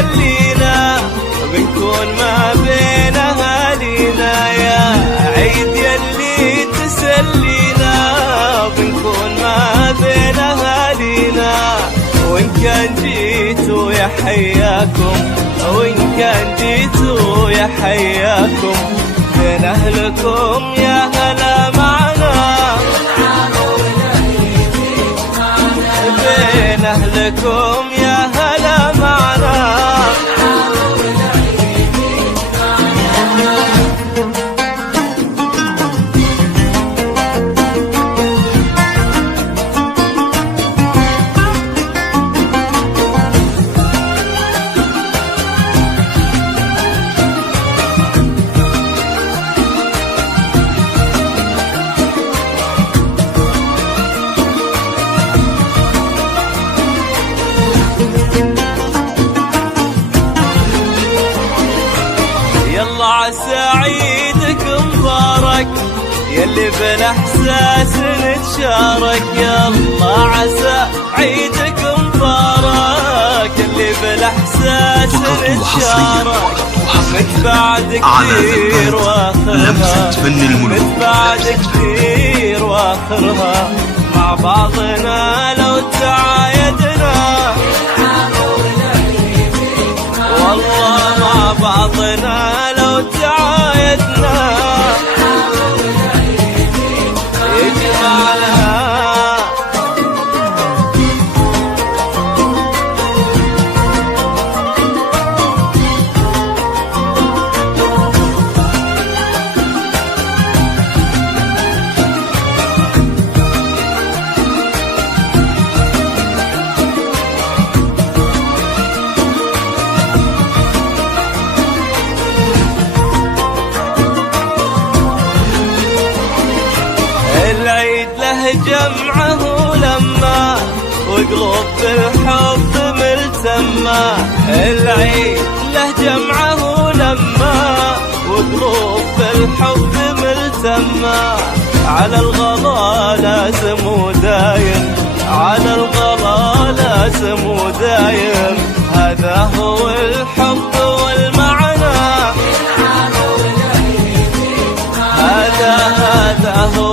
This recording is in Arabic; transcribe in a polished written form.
تسلينا بنكون ما بين أهالينا. يا عيد يلي تسلينا بنكون ما بين أهالينا. وإن كان جيتوا يا حياكم، وإن كان جيتوا يا حياكم، بين أهلكم يا هلا معنا، بين أهلكم يا هلا معنا. يلا عسى عيدك مبارك يلي بالاحساس نتشارك. يلا عسى عيدك مبارك يلي بالاحساس نتشارك. متبعد كثير واخرها، متبعد كثير واخرها، مع بعضنا لو تعايدنا، والله مع بعضنا لو تعايدنا يجمعنا. العيد له جمعه لما وقلوب بالحب ملتمة. العيد له جمعه لما وقلوب بالحب ملتمة. على الغلا لازم ودايم، على الغلا لازم ودايم، هذا هو الحب والمعنى، هذا هو